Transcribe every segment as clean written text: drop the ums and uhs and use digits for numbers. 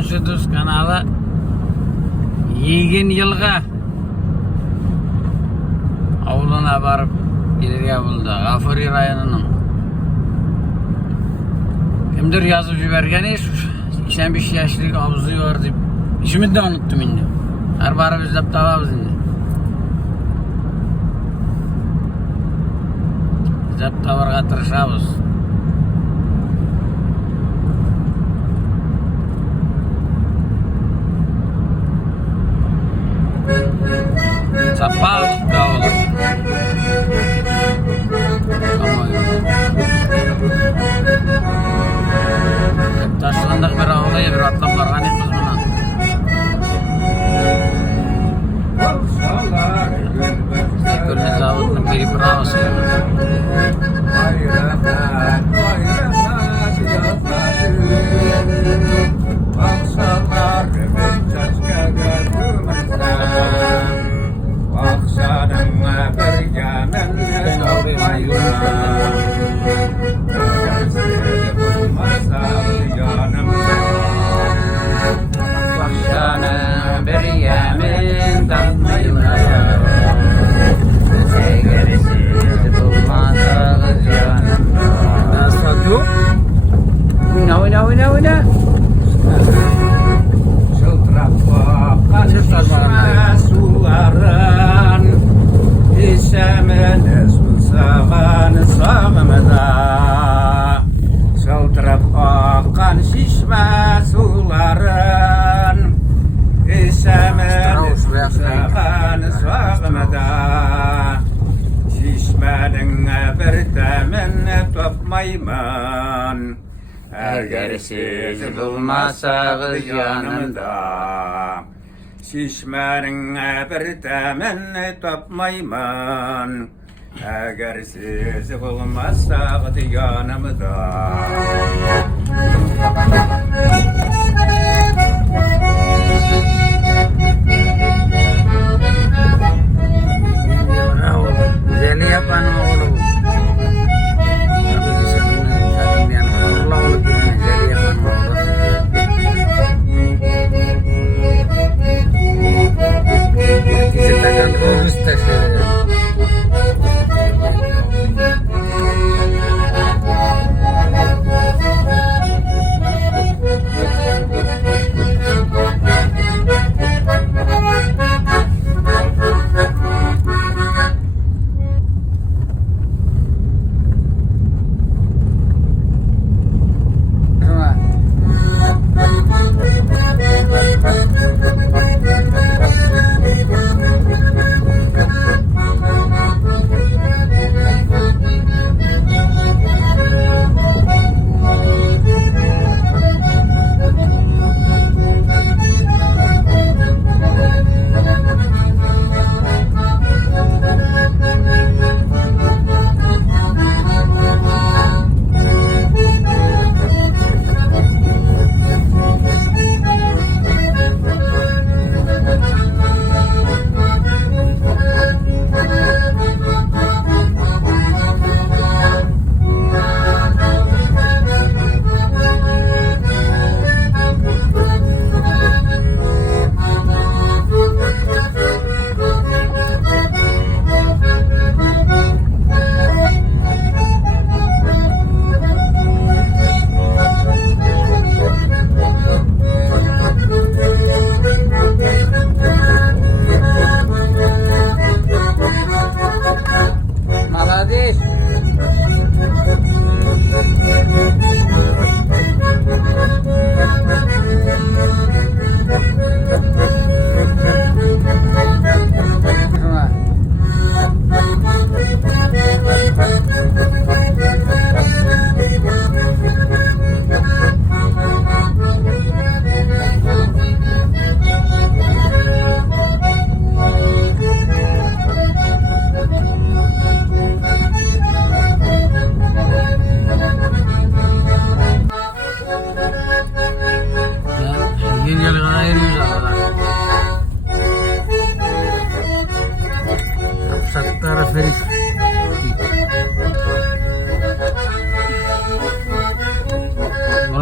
Komşu Düz kanalı Yiğin Yılga avluna barıp ileriye buldu. Gafuri rayonunun. Kimdir yazıp jibergen iş? 85 yaşlık abuzu var deyip işimi de unuttum indi. Her barıp izlep tababız indi. İzlep tabarga tırışabız. Sapal dağılır. Taşlandık bir ağlaya bir atlap vargan biz buna. Gülne zavutun biri bravosu. Oyna. Suların işemeniz bulsağın sağımda Şıltırıp akan şişme suların işemeniz bulsağın sağımda Şişmenin bir temin topmayman Eğer siz bulmasanız yanımda Şişmenin bir temin topmayman Eğer siz bulmasanız yanımda Güzel yapan oğlum. Kita lurus tasnya.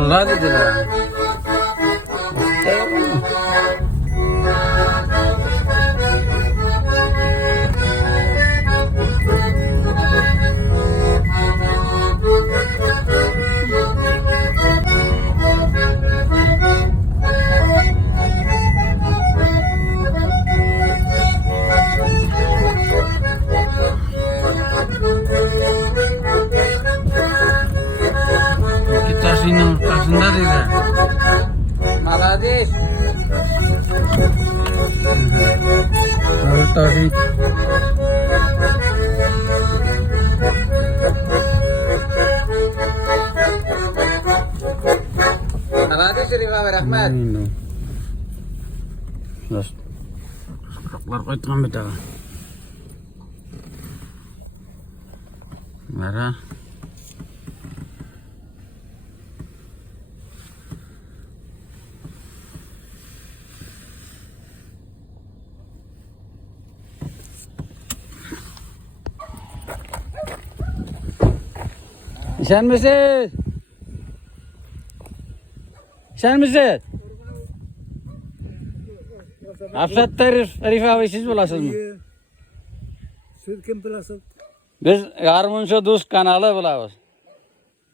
Vallahi dediler. Mustafa. Hadi Şerif abi rahmet. Dost. Topraklar koyduğum bir daha. Merhaba. Sen misin? Sen misin? Hafsat Arif abi siz bulasınız mı? Siz kim bilasın? Biz Garmunçu Dost kanalı bulabız.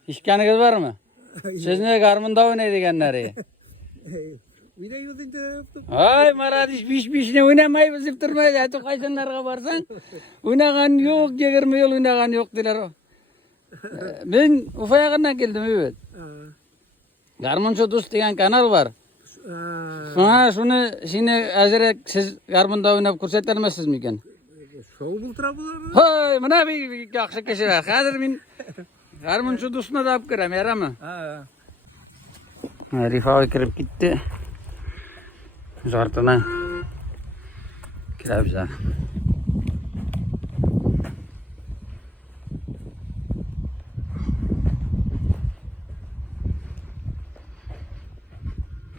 İşkanınız var mı? Siz ne Garmunda oynaydıganları? Video yüzünde yaptım. Ay Maradiş biş ne oynamayız deyip durmayız. Hadi kaçanlarga barsan. Oynagan yok, yegirme yıl oynagan yok diler o. Ben ufayağından geldim evet. Garmunçu Dost degan kanal var. Şunu şimdi azirek siz Garmunda oynap ko'rsatarmisiz mikan? Şov bultura bularmı? Hay, mana bir yaxshi kişiler. Hozir men Garmunçu Dost'ni da olib kiram, yaramı? Rifa kirib ketdi. Zortuna kirib जा.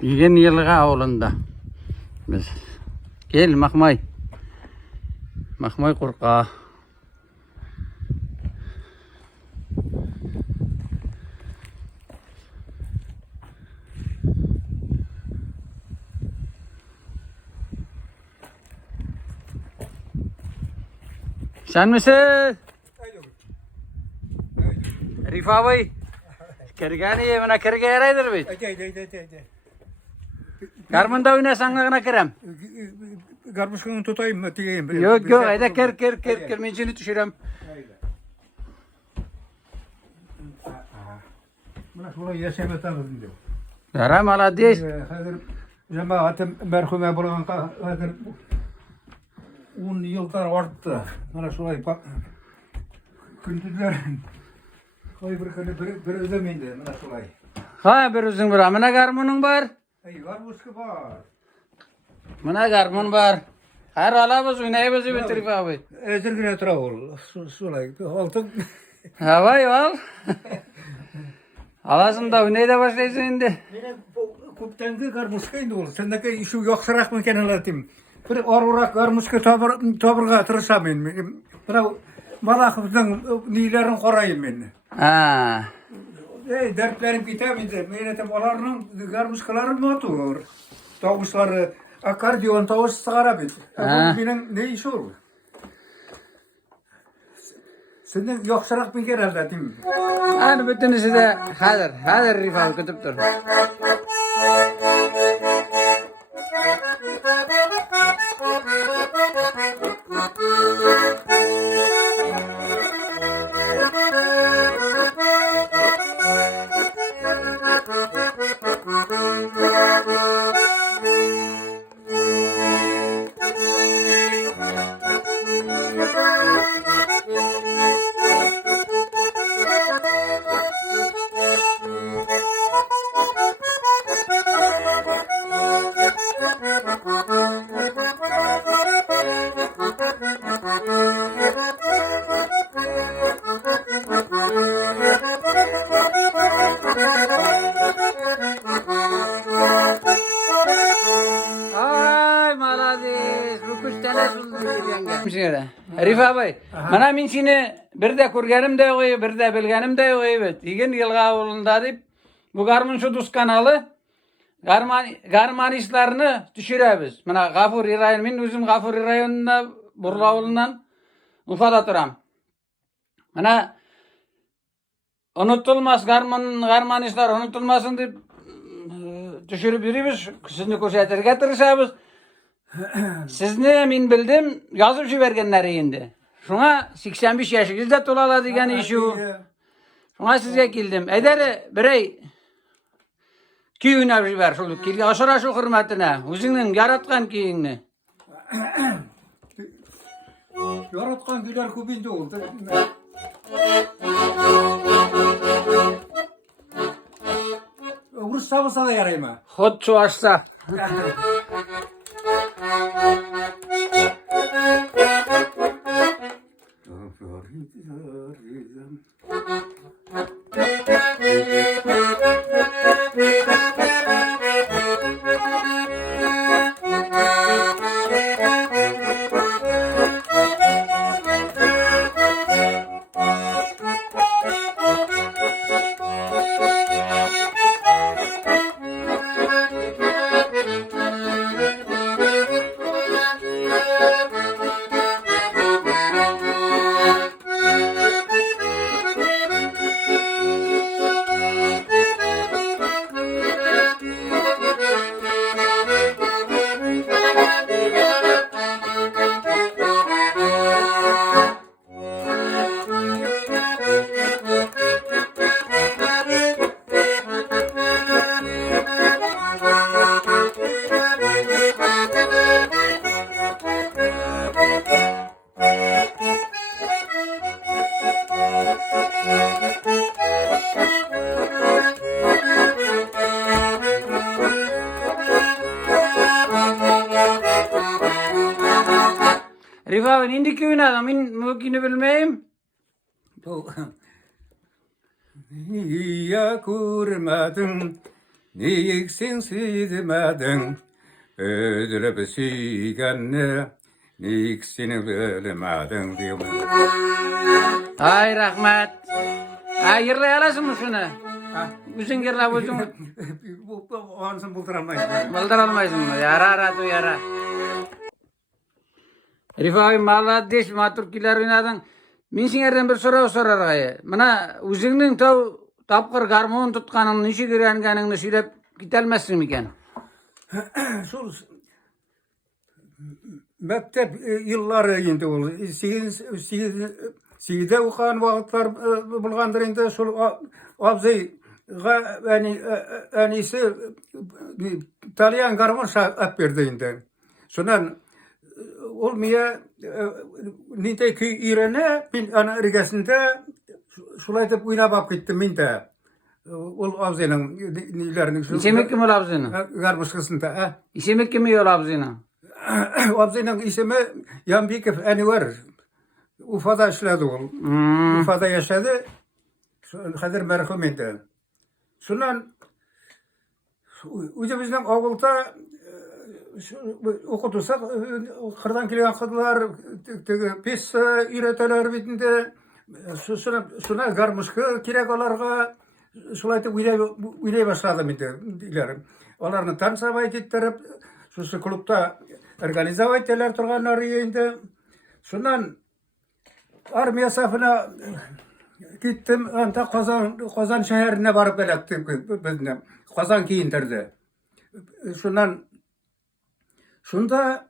Igen yılga avlunda. Biz gel Mahmay. Mahmay qurqa. Sen misin? Rifa Bey. Kirgani mana kirga yaraydir bit. Garmunda oynasan gana kiram. Garmışkanı tutayım mı diyeyim. Yok yok ayda kir men seni düşürem. Buna şurayı yaşametanız diyor. Yaram ala deyiz. Hazır cemaatim merhume bulan hazır 10 yıllar arttı. Bana şurayı bak. Gündüzler koy bir ödemeydi bana şurayı. Ha bir özün bir mana garmunun var. Var muskı var. Mana garmun var. Her alabız oynayabız bitirip abi. Ezirgine tura ol. Şurayı altın. Havay al. Alasın da oynayda başlaysın şimdi. Yine kuptandı garmuska indi ol. Sendeki işi yoksarak mı kenalatim? Bir orurak garmuska toburga tırışam men. Bira malakımızdan nilerin korayım men. Ha. Dertlerim gitemedi. Meyletim olarının garmuskaları motor. Tavuşları akordeon tavuş sigara bit. Benim ne işi olur? Senden yoksarak mı kenalatim? Hani bütün işi de hazır Rifa kütüp dur. Ay malades, bu kuş tane suldu. Rifa Bey, mana men seni bir de ko'rganim da yo'q, bir de bilganim da yo'q evet. Igen yılga avlunda deb bu Garmunçu Dost kanalı garmanistlarni düşüremiz. Mana G'afur rayon, men o'zim G'afur rayonida Burg'ovuldan Ufada turam. Mana unutulmaz garmanistlar unutulmasın deb düşürüp yürüyüz. Sizni ko'rsatarga tirishamiz. Sizni men bildim, yozib jiberganlar endi. Şuna 85 yaşingizda to'lala degan ish u. Şuna sizga keldim. Aydari birey kuy o'ynab jiber, shul kelgan oshira shu hurmatini, o'zingning yaratgan kuyingni. Yaratkan güler kubinde oldu. Rus savasa da yarayma. Hot çuvaşsa. Rifavin indi köyün adam, mümkünü bilmeyim. Ya kurmadın, niksin sidmadın, ödülüp siganne, niksini bilmadın diyor. Ay rahmet. Ay yırlayalasın mı şunu? Üzün yırla bozun. Bu ansın bulduramayız. Baldır almaysın mı? Yara yara. Rifavin mağla deş maturkiler oynadın. Min singerden bir sorar gayı. Mana üzüngün tapkır garmon tutkanın nişi girengenini söylep gitelmezsin miken? Şu mektep yılları indi ol. Side ukan vaatlar bulgandır indi. Şu abzey anisi İtalyan garmon şap verdi indi. Şundan olmaya nite ki irene bin ana irgesinde şulaytıp oynabap gittim minde. Ol abzeynin nilerini. İşemek kim ol abzını? Garmışkısında. İşemek kim yol abzını? Abzeynin ismi Yambikov Enver. Ufa'da işledi ol. Ufa'da yaşadı. Kadir merhum indi. Şundan bizden oğulda okutursak kırdan kelgen kızlar pes üreteler bitinde şuna garmışkı kirek olarga şulaytып uylay başladım indi. Olarni tanışabay ettirip şu klubda organizavay teler turganlar indi. Şundan armiya safına gittim. Anta Kazan şehrine barıp elettim bizden. Kazan kiyindirdi. Şunda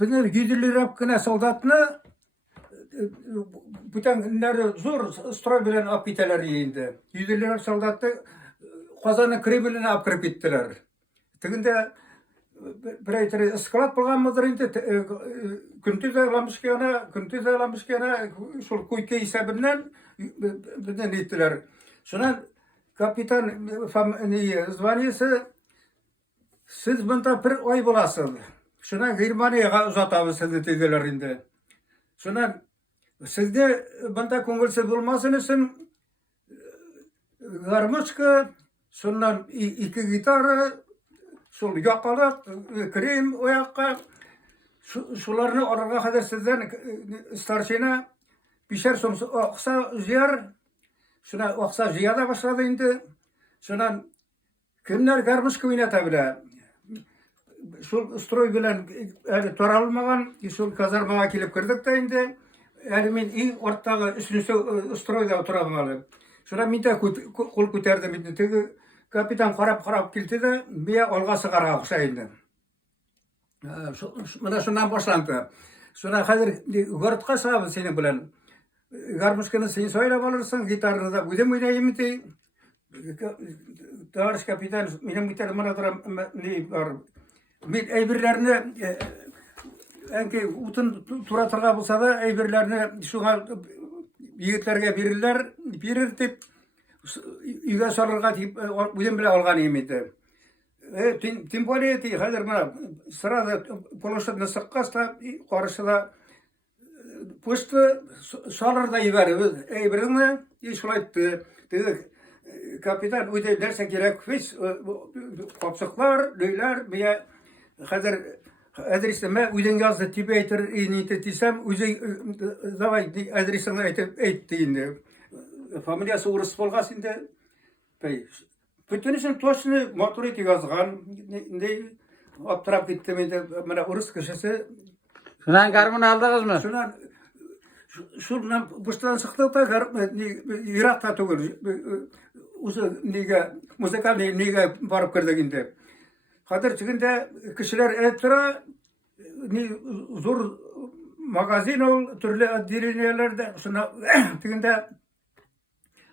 bizim 100 lira kına soldatını bütün zor stroy bilen ap giteler indi. 100 lira soldatı Kazan'ın Kremlin'e ap kirip gittiler. Tügünde bir aytır ıskalat bulgan mıdır indi. Küntüz aylamış gene şol kuyke hesabından bizden ettiler. Şuna kapitan zvaniyesi siz bunda bir oy bulasın. Şuna Germaniyaga uzatabız sizi dediler indi. Şuna sizde bunda koңгілсіз bulmasın için garmoçka, şundan iki gitarı, şol yakalık, krem oyakka, şularını oraya kadar sizden starşina pişer sonuç oksa ziyar, şuna oksa ziyada başladı indi. Şuna kimler garmoçka oynatabilir? Şol stroy bilen toralmagan, şol kazarmaga kelip kirdik de indi. Yani men en ortaga üçüncü stroyda oturamalı. Şuna minte kol ko'tardim indi. Tegi kapitan qarab keldi de biya olga sigara oqshaydi. Mana shundan boshlandı. Şuna hozir gortqa chiqamiz seni bilan. Garmoshkani sen so'ylab olarsan, gitarani da o'zim o'ynayman de. Tavarish kapitan, mening bitta mana turam ne bor. Men aybirlarni Әнке утын тура тұрға болса да, әйберлеріне шуға егеттерге берір деп, үйге салырға тиіп, үйден біле алған емейді. Тем более, қазір мұна сразу полоша насыққаста, қарышыда почта салырда әйберіңі ешқылайтты. Капитан өте нәрсе керек весь қапсықлар, löйлер, бия қазір адресіме үйден жазды типе айтыр, ейнейті тесем, өзі давай адресіңі айт дейінді. Фамилиясы орыс болғас енді. Бүтінісін точны мотор еті жазған, аптырап кетті менде, мұна орыс кішісі. Şundan garmını aldınız mı? Şundan бұштан сықтықта Ирақта түгіл. Осы музыкал неге барып кірдігінде. Қадыр түгінде кішілер әттіра, зор магазин ол, түрлі отделенияларда. Түгінде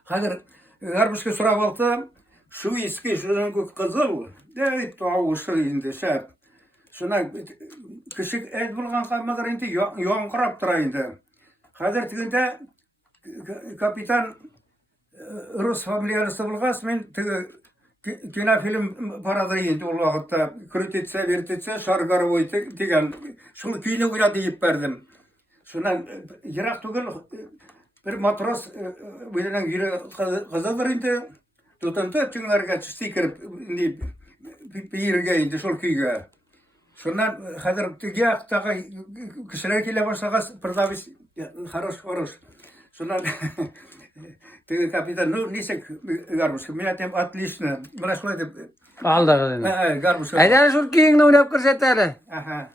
қадыр гарбушке сұрап алды, шу еске шудан көк қызыл, дәйт ауышы енді шәп. Шына кішік әд болған қармадар енді яңқырап тұра енді. Қадыр түгінде капитан Рус фамилиясы болғас, мен кинофильм парадыр енді ол уақытта күрітетсе, вертетсе, шарғары деген шул күйіне ойлады еп бердім. Шынан Ирақ түгіл бір матрос өйленен үйрі қызыдыр енді, тұтынды түңлерге стикеріп бейірге енді шул күйге. Шынан қадыр түге ақтағы кішілер келе башағас, продавец, хорош. Шынан ты капитан, ну, несек гарбушка, меня там отлично. Прошло это... Aldınız. Гарбушка. Aydan şu kiyingni oynab ko'rsatadi. Ага.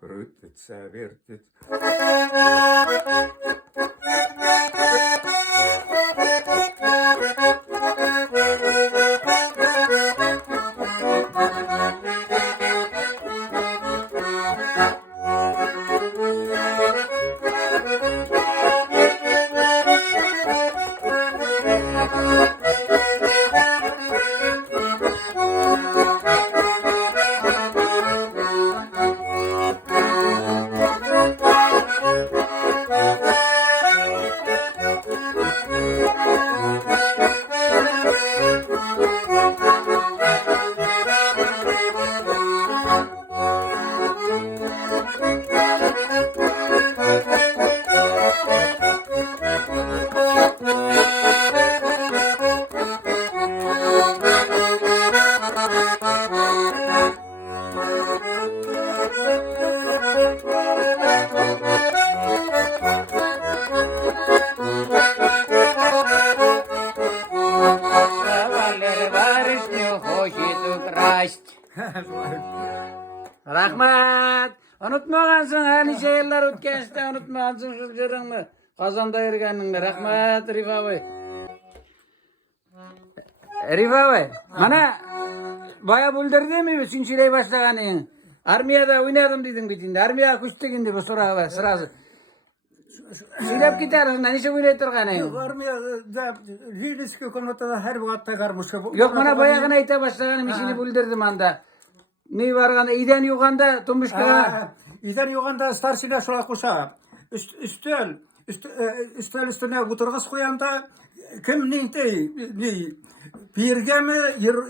Крутится, вертится. Rahmat. Unutmagansın, nice yıllar ötkenişte unutmagansın şu jırыңны. Kazanda ergeningni. Rahmat Rifa boy. Rifa boy, mana baya bildirdimi üçüncüley başlaganın? Armiyada oynadım dedin bitinde. Armiya kuçtugindi bu sırası. Söylep gitarısın, nice oynay turganın? Armiyada Liliski konutada her vakitte garmuşka. Yok, mana bayagını ayta başlaganım, işini bildirdim anda. Ne varganda, iden yuğanda, tumbuşka. İden yuğanda starşıyla şuna koşa. Üstel üstüne oturğız koyanda kim neydi? Birge mi,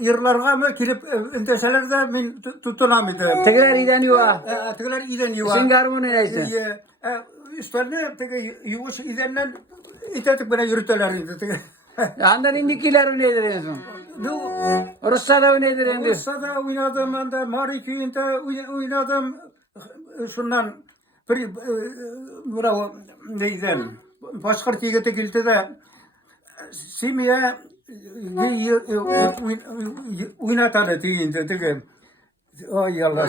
yırlarga mı kilip enteseler de min tutunam idi. Tegeler iden yuğa. Tegeler iden yuğa. Sen garmonu neyse? Üsteline yuğuş idenden itetik bana yürüteler idi. Andan indikiler oynaydırsın. Russa'da oynaydırsın. Russa'da oynadım, anda Mari köyünde oynadım. Şundan bir bravo neyden? Başkart yigete geldi de Simiye oynatardı deyince dedi. Ay Allah.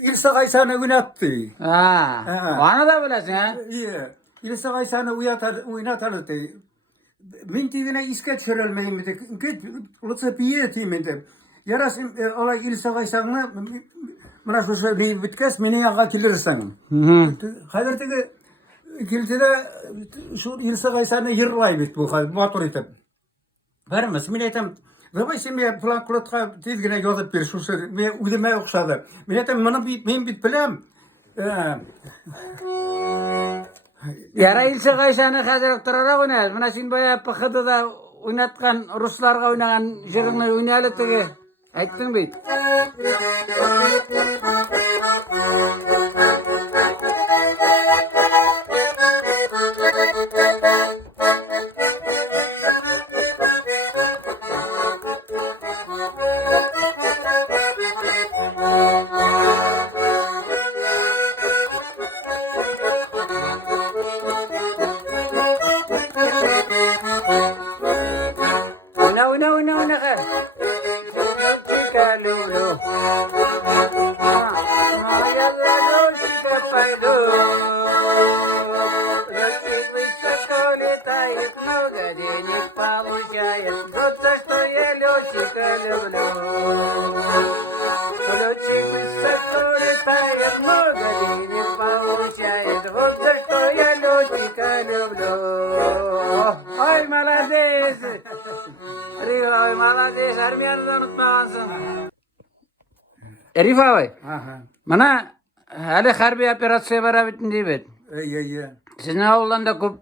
İlsa Kaysan'ı oynattı. Bana da bilesin ha? İyi. İlsa Kaysan'ı oynatardı. Men tigine iske çörelmeyin mi de. Lütfen piye timinde. Yarasın olay İlsa Kaysan'ı bana şu şey değil bitkes meni yağa kilirsen. Hayır tege kildi de şu İlsa Kaysan'ı yırlay bit bu motor itip. Vermez. Men etem Давай sen plan kulatka tezgine yazıp bir şu söz. Ben udemeye okşadı. Ben etem men bit bilem. Yara ilse kayşanı hazır turarak oynayız. Buna sen baya pıkıdı da oynatkan Ruslarga oynagan jırını oynayalı tege. Ayttın bit. Oyna kar. Chika lulu. Mayalla lo chika paido. Rachik visakole tayet no gadenik pavushayet. Dotsa что я лёчика люблю. Рачик visakole tayet no gadenik pavushayet. Dotsa что я лёчика люблю. Ay молодец. Rifa молодец, armiyanı unutmağansın. Erif abi, mana hali harbiy operatsiya bara bitin deyip. Sizin avlanda köp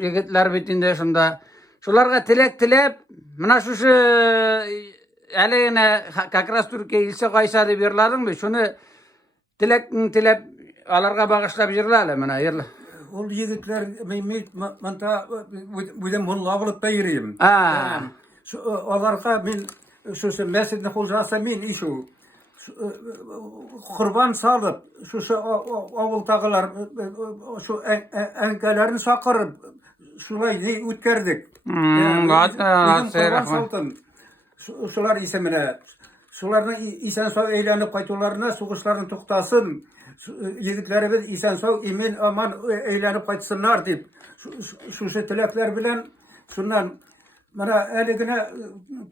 yigitler bitinde şunda. Şularga tilep, mana şuşu hali yine kakras Türkiye ilse kaysa dep yırladın mı? Şunu tilep alarga bağışlap yırlalı mana yırla. Ol yigitler manta budem mulla bulup bayırayım. Olarga men şu mescidin hocası men işu kurban salıp şu avultağılar şu enkelerini sakırıp şulay ütkerdik. Şular isemine şularını isen sağ eğlenip kaytılarına soğuşlarını tuktasın. Yigitlerimiz isen sağ emin aman eğlenip kaçsınlar deyip şu tilekler bilen şundan mana eligine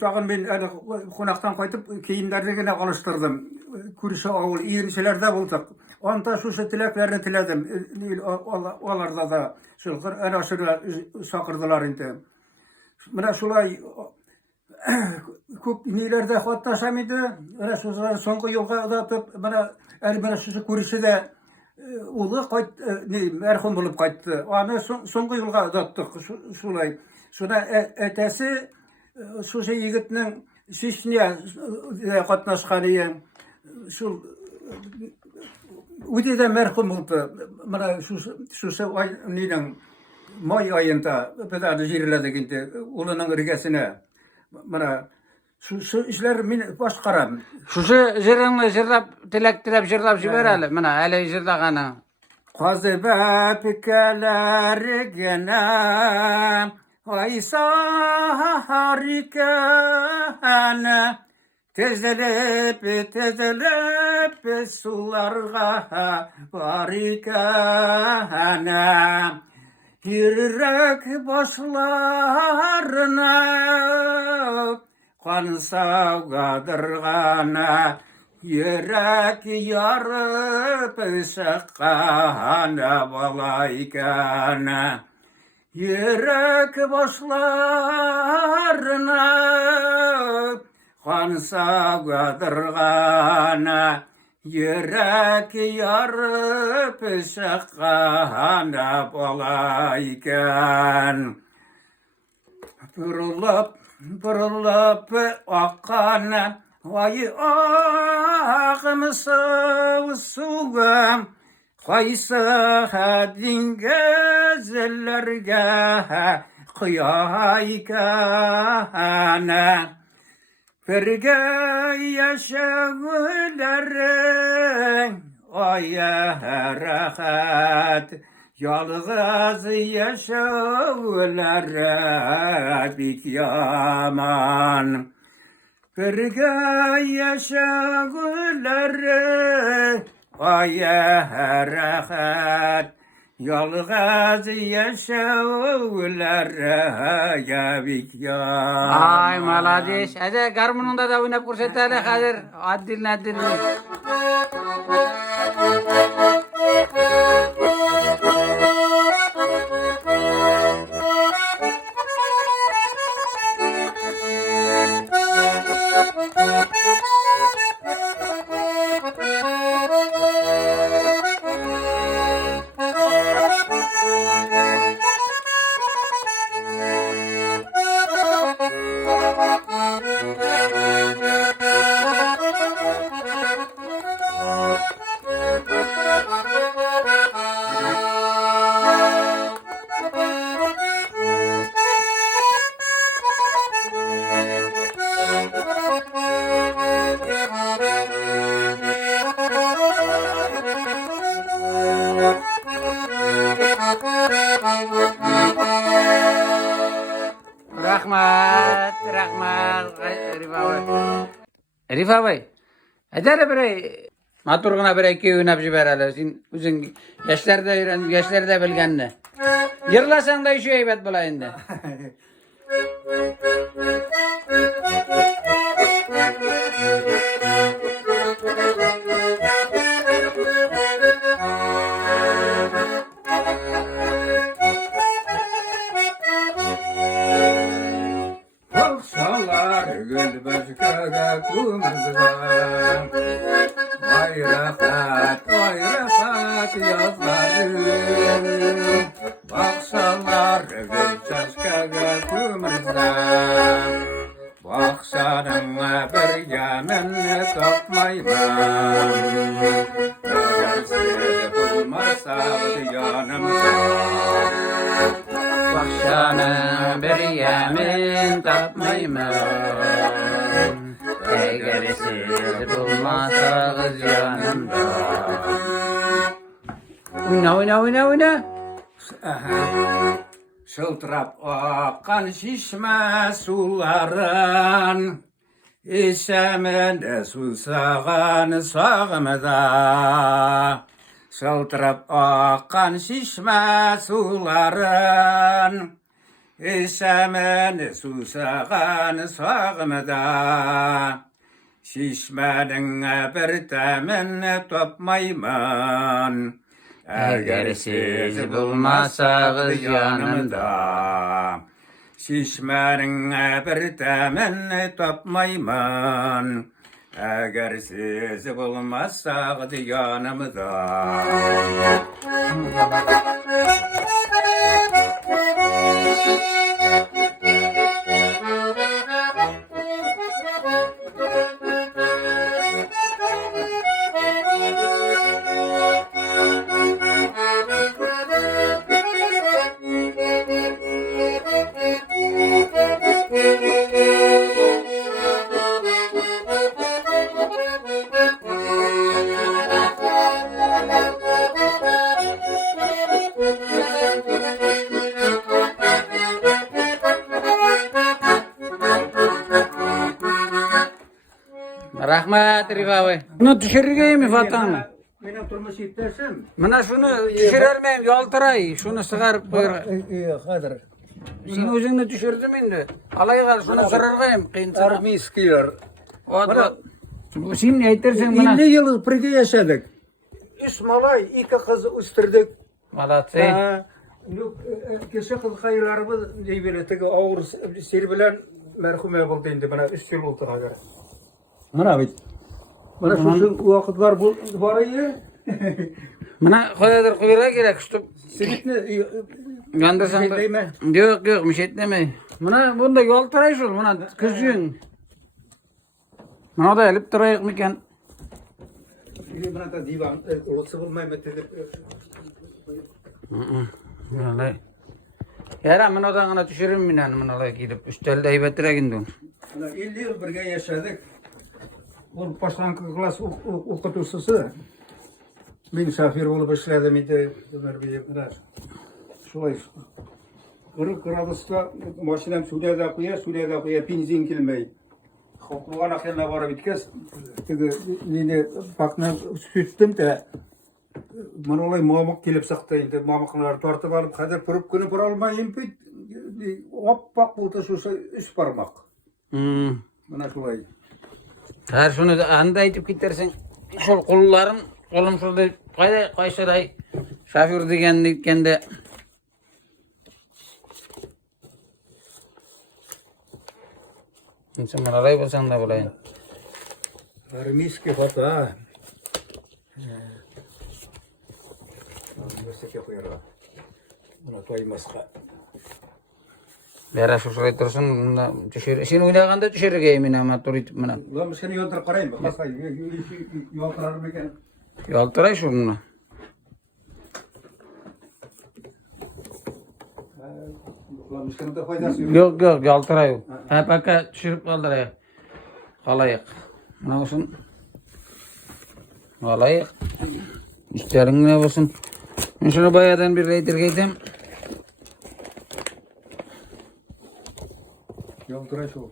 tağın ben konaktan kaytıp keyinlerine alıştırdım. Kuruşa avul iyincilerde bulduk. Onda şu tileklerini tiledim. Onlarda da şulkır en aşırı sakırdılar indi. Mana şulay köp nilerde hatlaşamıydı. Öyle sözler soňky ýolga uzatyp, mana şu kuruşy da uly merhum bolup gaýtdy. Onu soňky ýolga uzatdyk. Şulay. Şuna etesi şu yigitniň şişne gatnaşgany şu udy da merhum bolupdy. Mana şu ay niň may aýynda pedagog jirlerde gindi. Ulunyň irgesine mana şu işler men başkaram. Şuşu jırını jırlap tilep jibereli. Mana hali jırlagany. Qazyba pikelergene aysa harikana tezelep sularga barikana yürek başlarına kan savgadırgana yürek yarıp şakana balaykana yürek başlarına kan savgadırgana yürek yarıp şakana balayken Pırılıp akana vay ağımsı suğa Kaysa hadin gezellerge kıyaykana Birge yaşagulerin aya rahat Yalğız yaşagulara bit yaman Birge yaşagulerin aya rahat Yalğız yaşagulara bit yaman Ay malades. Hadi garmununda da oynap ko'rsatali hozir. Addil. Rahmat. Arif abi. Edere birey. Maturguna birey köyüne biberler. Sen uzun yaşlarda öğren, yaşlarda bilgenni. Yırlasan da işi heybet bulayında. Baksalar gül başkaga kumuzdan Bayrakat yazlarım Baksalar gül başkaga kumuzdan Baksanın bir yemin tapmayman Eğer siz bulmasa yanımda Bakşanın bir yemin tapmayman. Eğer siz bulmasanız yanımda. Oyna. Şıltırap akan şişme suların İşemende susagan sağımda Şıltırap akan şişme suların İşemende susagan sağımda Şişmenin bir temin topmayman Eğer siz bulmasanız yanımda Şişmenin bir temin topmayman Eğer siz bulmasanız yanımda Rahmat Arif abi. Bunu düşürgeyim mi Fatih'mi? Benim turmuş iptersen. Mana şunu düşürelmeyim yaltıray. Şunu sıkarıp koyur. Kadir. Sen özünü düşürdüm indi. Alay kal şunu kırırgayım. Kıyıntına. Armiskiler. Sen ne aytırsan bana. 50 yıl birge yaşadık. Üç malay, iki kız üstürdük. Malatsi. Keşke kız hayırlarımız deybeleteki ağır serbilen merhume buldu indi bana 3 yıl oldu kadar. Mana bit. Mana şu vakitler bu var ya. Mana koyadır koyura gerek işte. Seninle Gandırsan da. Yok müşetleme. Mana bunda yol tıray şul. Mana kızcığın. Mana da elip tırayık mıken. bana da divan olsa bulmayı metedip. Vallahi. Yara mana da ana düşürüm minen mana gidip üstelde heybetire gindin. 50 yıl birge yaşadık. Bu başlangıç klas okutucusu. Ben şoför olup işledim idi. Ömer Bey biraz. Şolay. 40 gradusda maşinam Suriye'de koya benzin kilmeyi. Hokluğan akılına var bitkes. Yine bakma süttüm de. Ben olay mamak gelip sakta indi. Mamaklar tartıp alıp kadar pırıp günü pır almayayım bit. Hop bak bu da şu 3 parmak. Bana şolay. Her şunu da anda aytıp gidersen şol kollarım kolum şurada kaysaray şoför degende insan malay bolsan da bulayın. Armiski hata. Mesele koyarlar. Buna toymasqa. Bera şuraya dursun düşür. Sen oynaganda düşürgeyim ama turit mana. Ulan seni yoldur qarayım. Qasay yoldurar mekan. Yaltıray şunu. Ulan seni de faydası yok. Yok yaltıray. Hep aka düşürüp kaldıray. Kalayık. Ne olsun? Kalayık. İşlerin ne olsun? Ben şunu bayadan bir reydir giydim. Altıra şu.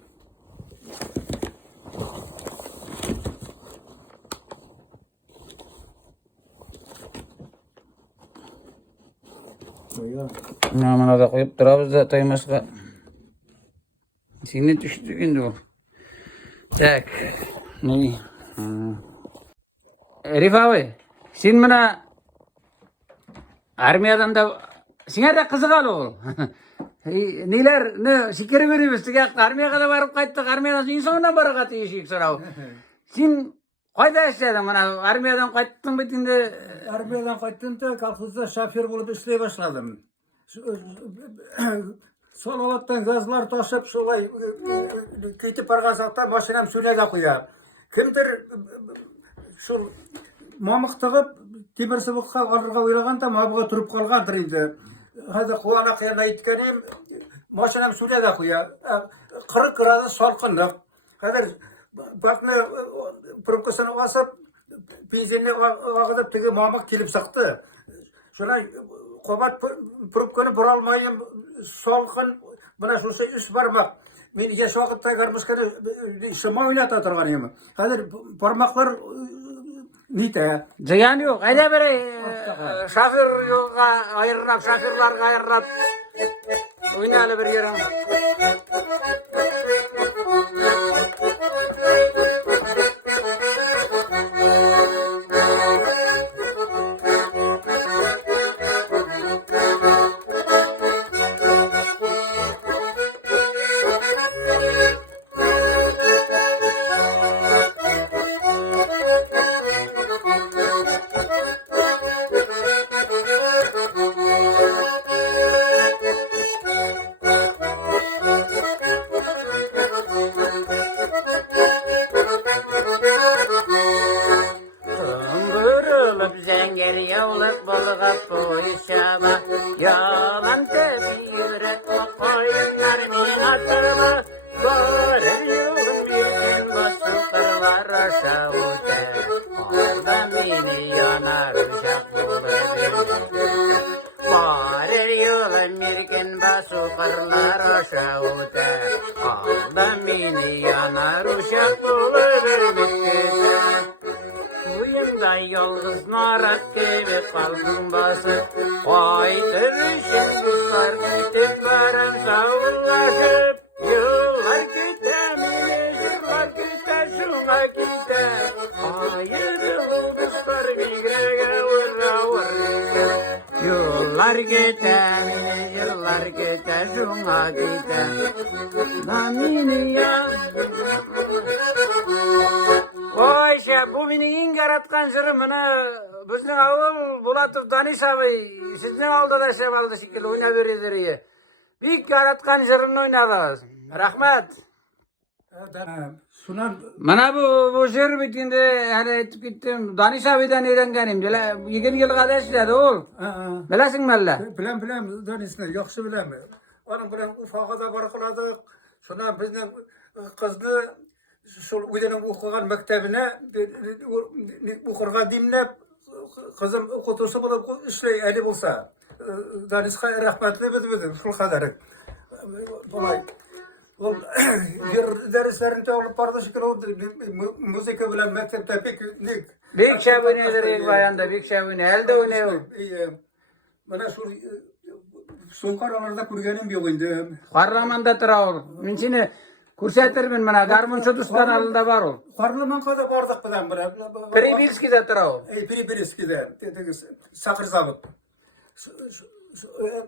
Ya. Namına da koyup durabız da Toymasqa. Seni düştü indi o. Tak. Ne? Elif abi, sen bana armiyadan da sine de kızıqalı ol. Neler, ne şikeri veribizdi ya, armiyaga da barıp qayttık, armiyadan soň soňuna baragat eşik soraw. Sen qayda işledin bana, armiyadan qayttın bitinde? Armiyadan qayttım da kolxozda şoför bolup işley başladım. Sol alattan gazlar taşıp şolay ketip bargan sakta maşinam suyuna koyar. Kimdir şu mamık tığıp temir sıvıkka alırga oylagan da mabuga turup kalgandır indi. Hadi kuana kıyana itkenim maşinam suyuna koyar. 40 gradus salkınlık. Hadi bakne pırıpkasını basıp pinjenine ağıdıp tege mamık kelip saktı. Şuna kobat pırıpkanı buralmayın salkın buna şu şey üst barmak. Men yaş vaqtda garmuşkanı şama oynata turgan edim. Hadi parmaklar nite. Ziyan yok. Ayda beri şoför yoga ayırrap, şoförlarga ayırrap. Oynalı bir yerim. Zengeli yavlak balığa poyşama yalan tebi yürek koyunlar min atırma Barır yolun bir gün başı kırlar aşağıda Orada mini yanar uşak bulabilir Barır yolun bir gün başı kırlar aşağıda Orada mini yanar uşak bulabilir Uyumda yalnız narak gibi kalbim basıp Aytırışın kuşlar gitip barım savurlaşıp Yıllar gider mini yıllar gider şuna gider Ayrılık kuşlar birbirine vurra vurra Yıllar gider mini yıllar gider şuna gider Namini ya Oyşe, bu meni eng yaratgan jırım mını bizning avul Bulatov Danis abi sizning oldida şevaldi şekilde oynab berediler. Büyük yaratgan jırımni oynadınız. Rahmat. Sunan Mana bu jır bitinde hali aytib ketdim. Danis abidan öğrengenim. 20 yıl kadar işledi ol. Bilasingmi alla? bilen Danisni yaxshi bilaman. Onun bilan ufağa da bar qıladık. Şuna bizning qizni şu uydan okugan maktabine okurga dinlep kızım okutusu bulup işley eli bulsa Daniska rahmetli bizim şu kadar bulay ol derslerini alıp barda şükür müzik bilen maktabda peklik Büyük şabunidir bayanda büyük şabuni elde oynuyor. Bana şu soykar alarda kurganim yok indi. Parlamenda tura ol. Men seni Kursatirmen mana garmonçu dostlar alında var ol. Parlamanka da bardık bilen bilen. Pribirski'de tura ol. Pribirski'de. Sakır zabıt.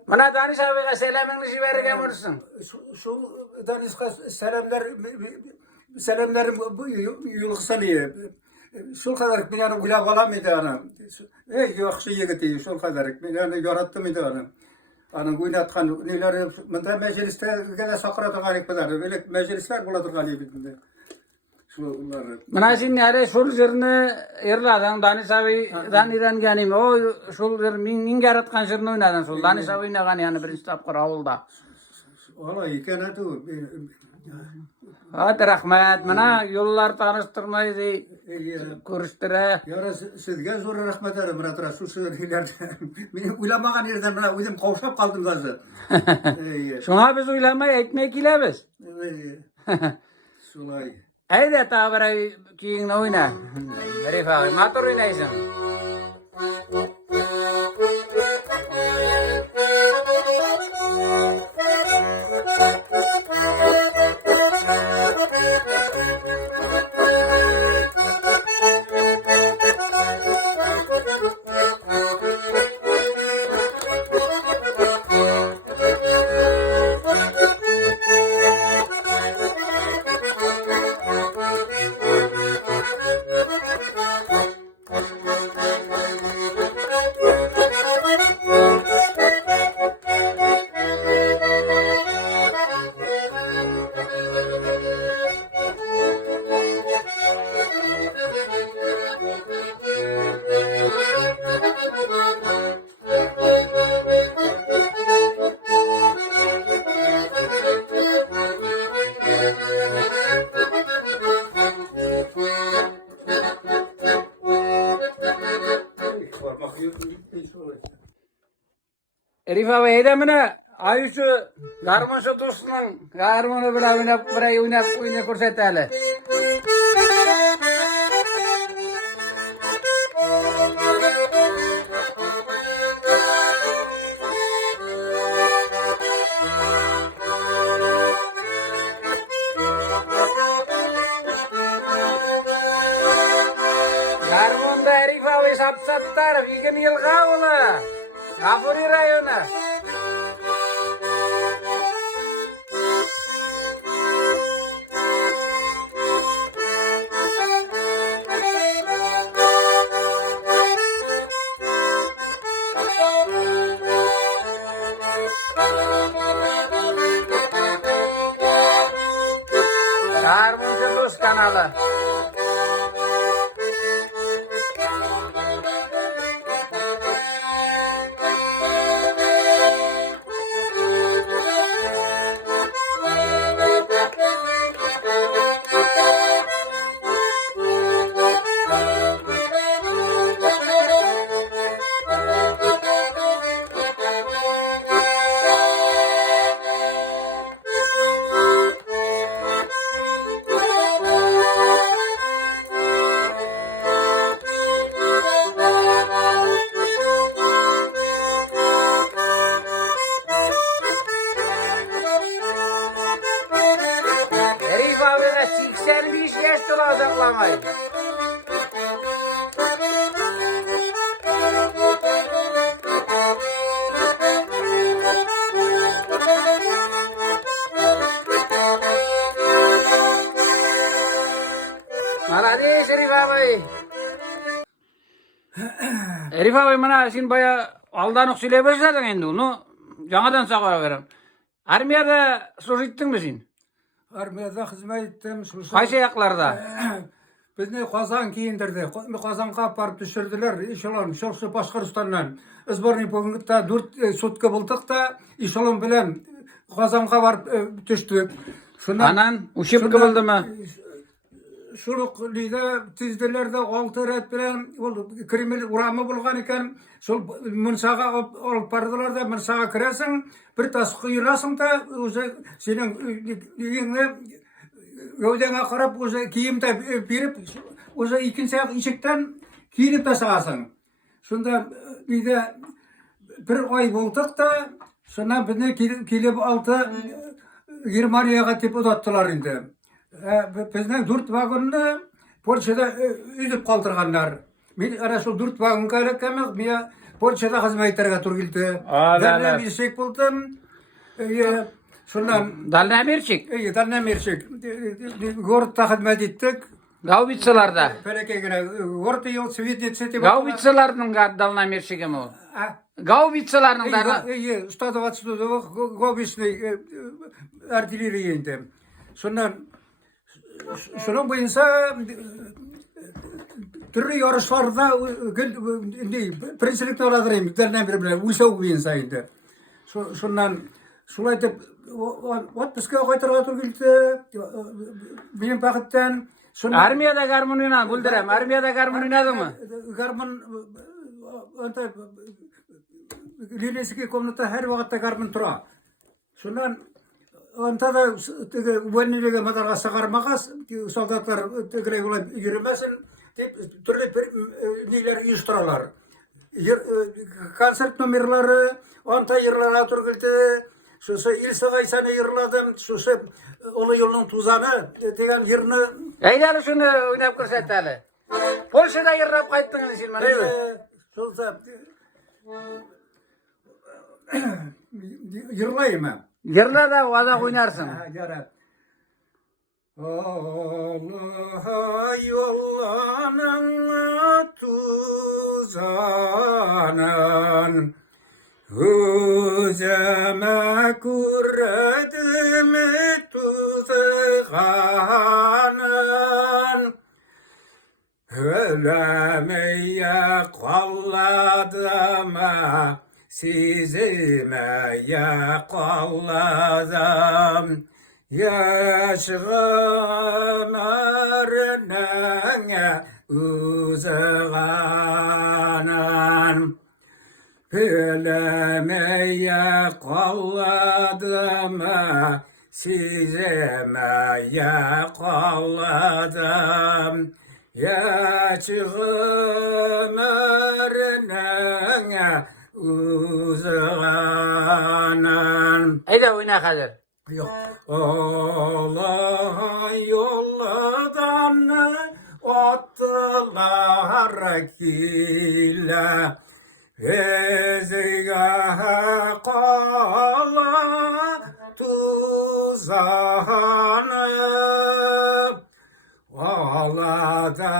Mana Danis abiga selamingni jibergen bolsun. Şu Daniska selamlarım yulğısani. Şu kadar beni uylab alamaydı ana. Yaxşı yigit şu kadar beni yarattım idi ana. Anın oynatkan neleri mında mecliste gele sakıratırgan ekpeler. Böyle meclisler bulatırgan ebitinde. Şuları. Mana sen hali şol jırını erladın Danis abidan öğrengenim. O şol jır min yaratgan jırını oynadın şol. Danis abi oynagan yani birinci tapkır avulda. Valla iken adı Hadi rahmet. Mana yollar tanıştırmaydı. Görüştüre. Yara sizge zor rahmet ederim Murat Rasul söylerdi. Beni uylamagan yerden bana uyum kavuşap kaldım gazı. Şuna biz uylamay ekmek yilebiz. Sulay. Haydi tabara kiyin oyna. Herif abi motor oynaysın. Herif abi edemine ayışı garmoşu dostunun garmonu bile oynap korsatali. Garmonda herif abi sapsattar bikin yılga ola. Gafuri rayonu. Garmoncu Dost kanalı. Herif abi 85 yaş olacaklamay. Malades Herif abi. Herif abi mana sen baya aldanık söyleye başladın endi onu. Жаңадан сағара берем. Armiyada служиттің mi sen? Armiyada hizmet ettim. Qaysi yaqlarda? Bizni Qozon kiyindirdi. Qozonga aparıp düşürdüler. Eşelon, Şolsu Başkırıstan'dan. Izborniy punktda 4 sutka bulduk da eşelon bilen Qozonga barıp düştük. Anan uçup kıvıldı mı? Şuluk lida tizdiler 6 ret bilen Kreml uramı bulgan eken şol mınsaga alıp bardılar da mınsaga kiresin bir tas kıyırasın da o'zi senin uyingni gövdene qarab o'zi kiyim de berip o'zi ikinci ayak eshikten kiyinip tasasın. Şunda lida bir ay bulduk da şuna bizni kelip altı Germaniyaga tep uzattılar indi. Bizden 4 vagonunu Polşa'da üzüp kaldırganlar. Men ara şu 4 vagon gerek emek, men Polşa'da hizmetlerge tur geldi. Ben bir şey buldum. Şundan Dalnamerçik. Dalnamerçik. Gort'ta hizmet ettik. Gaubitsalarda. Pelekegine Gort'ta yol Svetnetseti. Gaubitsalarının Dalnamerçigi mi o? Gaubitsalarının Dalnamerçigi. Ustadovat Gaubitsni artilleriya indi. Şundan şunun boyunca türlü yarışlarda prenslikte oladırayım. Derden bir bilen uysa boyunca indi. Şundan şulay dep отпускка кайтырга туры килди. Benim paketten Armiyada garmon oynadı, bildirem. Armiyada garmon oynadın mı? garmon anta Lilesiki komnata her vakatta garmon tura. Şundan anta da uvenilege madarga sakarmakas soldatlar tigre yürümesin deyip türlü niler uyuşturalar. Konsert numarları anta yerlere tur kildi. Şusu İlsagaysanı yırladım. Şusu olu yolun tuzanı degen yerini Eydalı şunu oynap ko'rsatali. Polshada yırrab qaytdingiz Silman. Şolsa yırlayım ha. Yırla da vada oynarsın. Yara. Allah'a yollanan tuzanan Hüzeme kurredim tuzağanın Ölemeye kolladama Sizime kolladım Yaşığın arnene uzağanın Bilemeye kolladım Sizemeye kolladım Yaşığın arnene uzağanın Eyda oyna hazır. Yok. Allah yolladan attılar kile Vezgâhe kâla tuzağını Vâlâda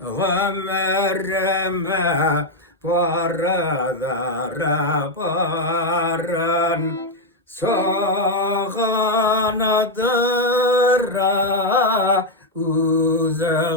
gömereme Paradara paran Sağanadıra uzağana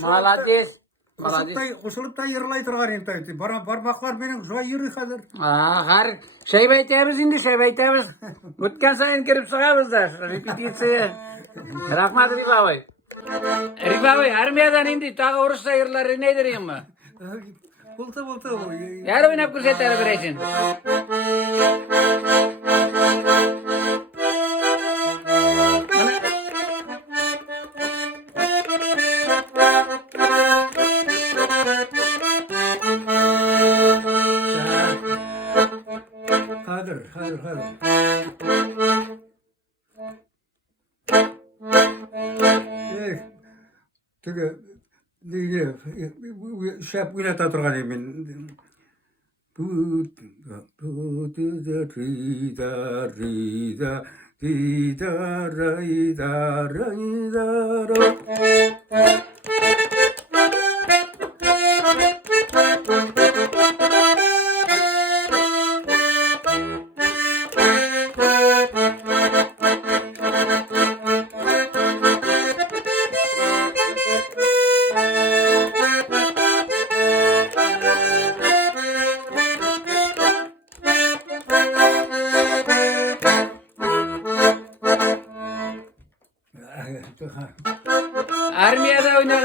Молодец. Молодец. Koşulup da yırlay turgan enti. Barmaklar benim şu yürü hazır. Har şey aytamiz endi, şey aytamiz. O'tgan sayin kirib sig'amiz da repetitsiya. Rahmat Riboy. Riboy, armiyadan endi tag'i urush sayirlari ne dereymi? Bulta. Yar o'ynab ko'rsatadi biresin. Hazır. Tüge şap oynata turgan emin.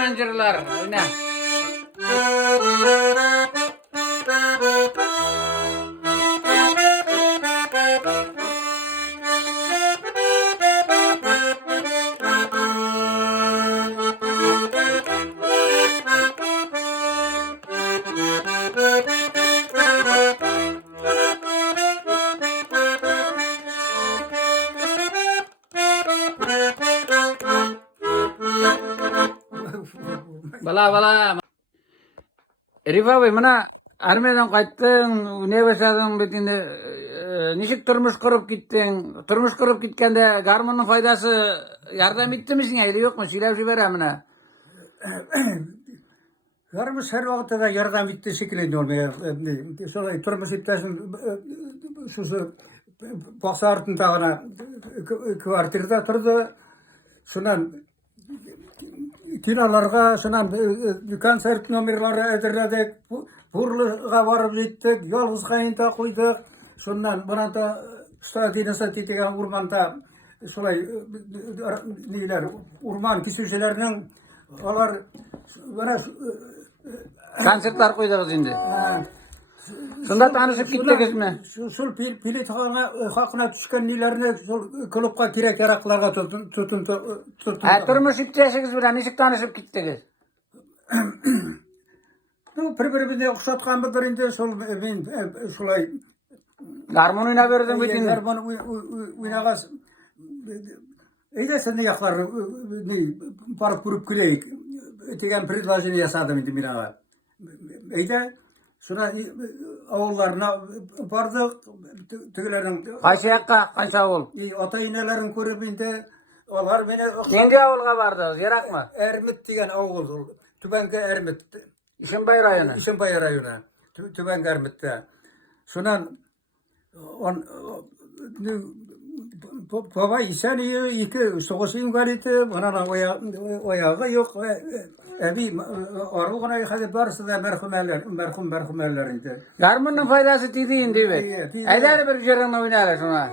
seven jırlar. Oyna. Bala. Elif abi mana armeyadan qayttın, ne başladın betinde nişik turmuş kurup gittin? Turmuş kurup gitkende garmonun faydası yardım etti mi siňe? Yok mu? Söylep jiberem mana. Garmus her vakitte da yardım bitti şekilde olmaya. Şolay turmuş ettesin şu Paksartın tağına kvartirde turdu. Şundan kiralarga, şundan konsert numerleri edirledik. Burluğa varıp gittik. Yalnız kayınta koyduk. Şundan buna da stadiyona satitigen urmanda şolay neler urman kisüçelerinin olar bana Konsertler koydunuz şimdi. Şunda tanışıp gittiniz mi? Şul pilit halkına düşken nilerini klubga kirek yaraklarga tutun. Turmuş ipçesiniz bilen nişik tanışıp gittiniz? Bir-birine oxşatkan mıdır indi şol men şulay Garmon oyna verdim betinde. Garmon oynagas sen de yaklar barıp kurup küleyik. Tegen предложение yasadım indi minaga. Şuna avullarına bardık. Tügülerin Kaç yakka, kaç avul? ata inelerin көрüp indi. Olar beni Kendi avulga bardınız, yarak mı? Ermit diyen avul. Tübenke Ermit. İşinbay rayonu. İşinbay rayonu. Tübenke Ermit'te. Şunan baba isen iyi iki soğuş invalidi bana oyağı yok. Ebi arıgına hadi barısı da merhumerler idi. Garmonun faydası tidiyin diyor. Eder bir jırın oynarlar şuna.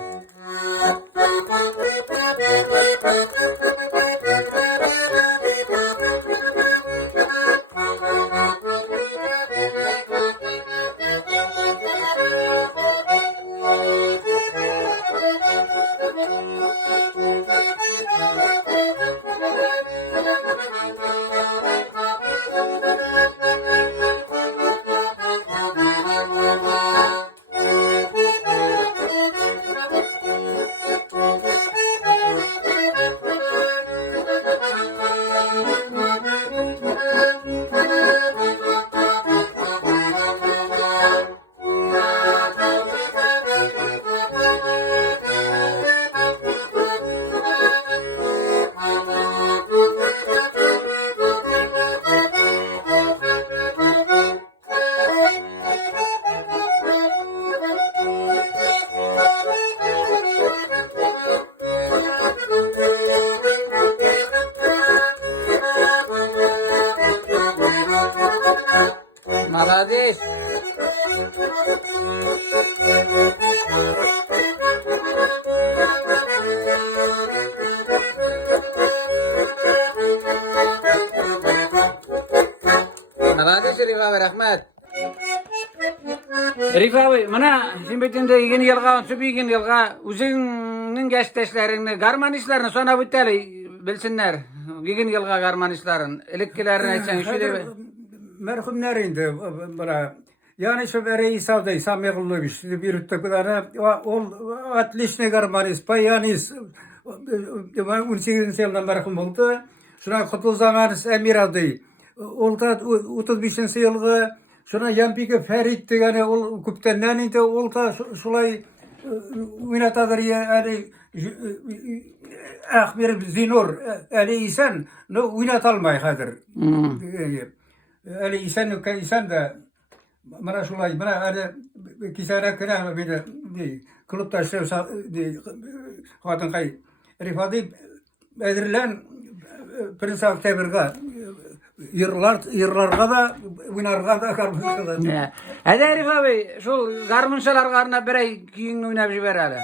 Молодец. Молодец, Elif abi, rahmet. Elif abi, mana şimdi betinde yeni yılga, sübüygen yılga, üzerinin geçteşlerini, garmanistlerini sonra büteli bilsinler. Yeni yılga garmanistlerin, elekkilerini etsen, şöyle Merhumlar indi bana. Yani şu beri İsa'da Samyagullu'ymuş. Bir üttekudana ol atlişne garmanist, payanist. 18. yılda merhum oldu. Şuna Kutul Zamanız Emir adı. Olta 35. yılga şuna Yampike Ferit yani ol kuptandan indi olta şulay oynatadır ya yani ahbir zinur ali İsan no oynatalmay hazır. Ali İsan da mana şulay mana ada kisara kena bir klubda hatın kay rifadi edirilen Prens Akteberga yırlarga da oynarga da karmışlar. Hadi Elif abi, şu garmınşalar karına birey kiyin oynayıp jiber hali.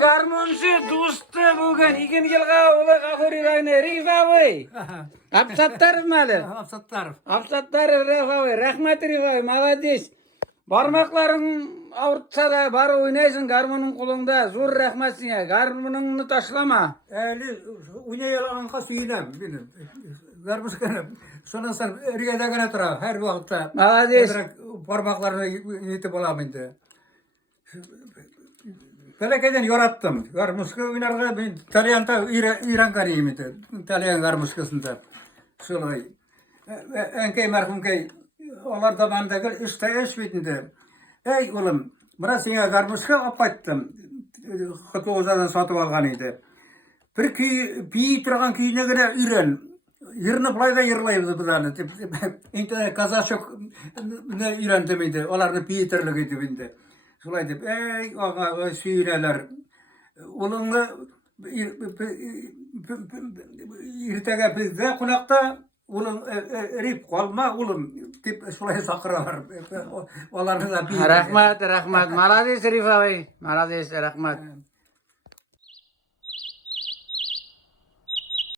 Garmonçu dostu bugün ikinci yılga ola gafuri rayne Rifavay. Apsattar mali. Hafsatlar. Apsattar Rifavay. Rahmat Rifavay. Malades. Barmakların avurtsa da bar oynaysın garmonun kolunda. Zor rahmat sana. Garmonunu taşlama. Eli unyayla anka suydam benim. Garmuska sonra sen ergede gene tura her vakitte. Malades. Parmaklarını yitip olam indi. Felekeden yorattım. Garmuska oynarga ben Talyanta İran kariyim idi. Talyan garmuskasında. Şolay. Enkey merhum key. Onlar zamandaki işte eş bitindi. Ey oğlum, bana sana garmuska apattım. Kutu ozadan satıp algan idi. Bir piyi turgan kiyine göre İran. Yırını bulayda yırlaydı bu zannı. İnternet kazaşok ne İran demeydi. Onların piyi tırlık idi. Şolay deyip, ey ağa süyüneler. Olunla irtege bizde kulakta ulun rip kalma ulun tip şolay sakıralar. Onların da piyi. Rahmat, rahmat. Malades Rifavay. Malades, rahmat.